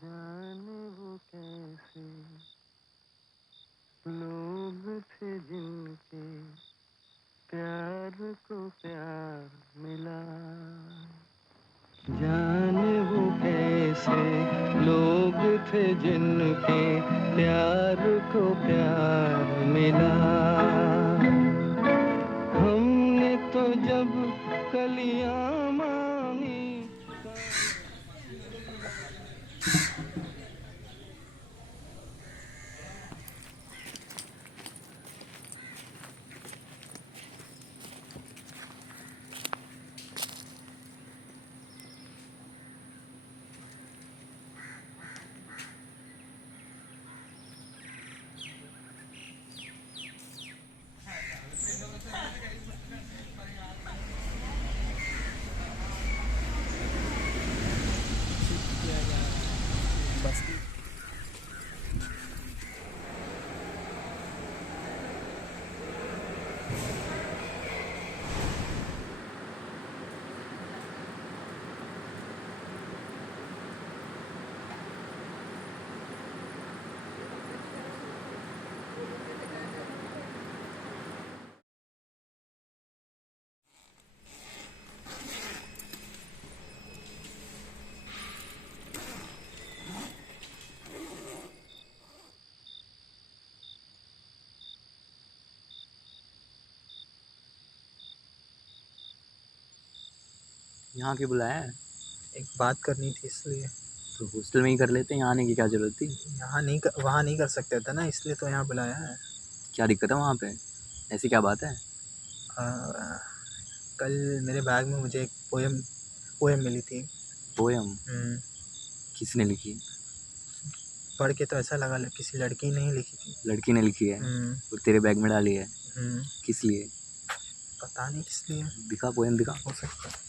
जाने वो कैसे लोग थे जिनके प्यार को प्यार मिला। जाने वो कैसे लोग थे जिनके प्यार को प्यार मिला। हमने तो जब कलियां मांगी। यहाँ क्यों बुलाया है? एक बात करनी थी इसलिए। तो हॉस्टल में ही कर लेते हैं, यहाँ आने की क्या जरूरत थी? वहाँ नहीं कर सकते थे ना, इसलिए तो यहाँ बुलाया है। क्या दिक्कत है वहाँ पे? ऐसी क्या बात है? कल मेरे बैग में मुझे एक पोएम मिली थी। पोएम? किसने लिखी? पढ़ के तो ऐसा लगा किसी लड़की ने ही लिखी थी। लड़की ने लिखी है और तेरे बैग में डाली है? किस लिए? पता नहीं किस लिए। दिखा, पोएम दिखा। हो सकता है।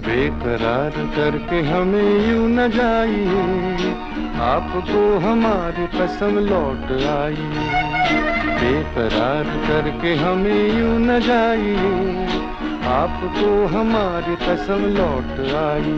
बेकरार करके हमें यूं न जाइए, आपको हमारी कसम लौट आई। बेकरार करके हमें यूं न जाइए, आपको हमारी कसम लौट आई।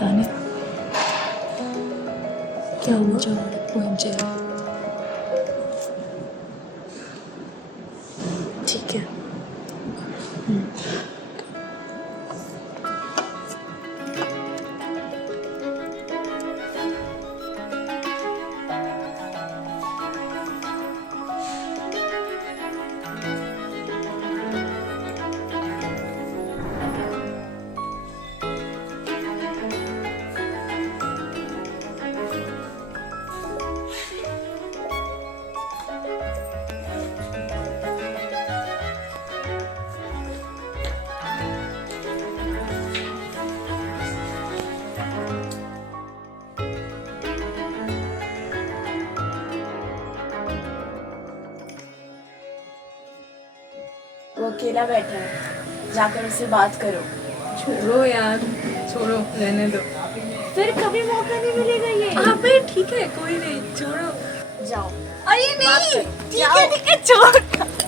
ताने क्या हुआ? मुझे ठीक है। वो अकेला बैठा है, जाकर उससे बात करो। छोड़ो यार, छोड़ो, रहने दो। फिर कभी मौका नहीं मिलेगा ये। अबे ठीक है, कोई नहीं, छोड़ो। जाओ। अरे नहीं, ठीक है, छोड़।